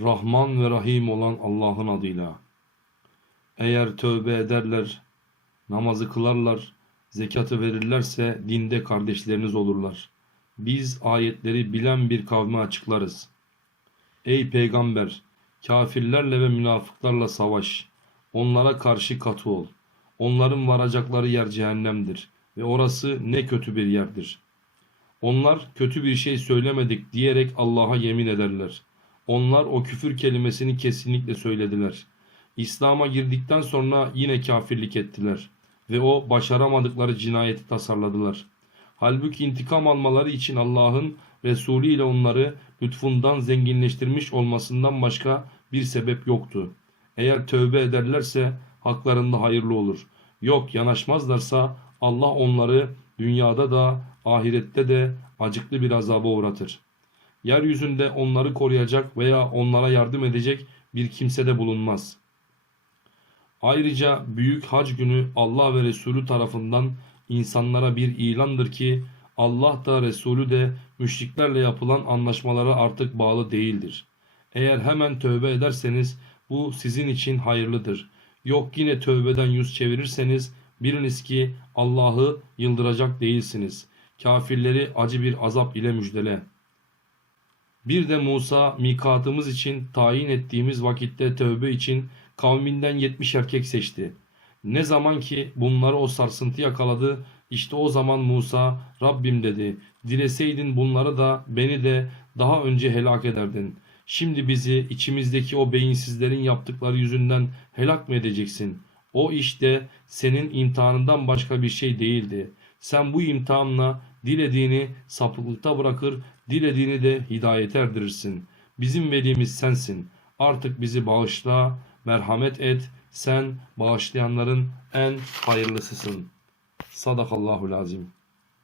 Rahman ve Rahim olan Allah'ın adıyla. Eğer tövbe ederler, namazı kılarlar, zekatı verirlerse dinde kardeşleriniz olurlar. Biz ayetleri bilen bir kavme açıklarız. Ey peygamber! Kafirlerle ve münafıklarla savaş. Onlara karşı katı ol. Onların varacakları yer cehennemdir ve orası ne kötü bir yerdir. Onlar kötü bir şey söylemedik diyerek Allah'a yemin ederler. Onlar o küfür kelimesini kesinlikle söylediler. İslam'a girdikten sonra yine kafirlik ettiler ve o başaramadıkları cinayeti tasarladılar. Halbuki intikam almaları için Allah'ın Resulü ile onları lütfundan zenginleştirmiş olmasından başka bir sebep yoktu. Eğer tövbe ederlerse haklarında hayırlı olur. Yok yanaşmazlarsa Allah onları dünyada da ahirette de acıklı bir azaba uğratır. Yeryüzünde onları koruyacak veya onlara yardım edecek bir kimse de bulunmaz. Ayrıca büyük hac günü Allah ve Resulü tarafından insanlara bir ilandır ki Allah da Resulü de müşriklerle yapılan anlaşmalara artık bağlı değildir. Eğer hemen tövbe ederseniz bu sizin için hayırlıdır. Yok yine tövbeden yüz çevirirseniz biliniz ki Allah'ı yıldıracak değilsiniz. Kafirleri acı bir azap ile müjdele. Bir de Musa mikatımız için tayin ettiğimiz vakitte tövbe için kavminden 70 erkek seçti. Ne zaman ki bunları o sarsıntı yakaladı, işte o zaman Musa Rabbim dedi, dileseydin bunları da beni de daha önce helak ederdin. Şimdi bizi içimizdeki o beyinsizlerin yaptıkları yüzünden helak mı edeceksin? O işte senin imtihanından başka bir şey değildi. Sen bu imtihanla dilediğini sapıklıkta bırakır, dilediğini de hidayete erdirirsin. Bizim velimiz sensin. Artık bizi bağışla, merhamet et. Sen bağışlayanların en hayırlısısın. Sadakallahul azim.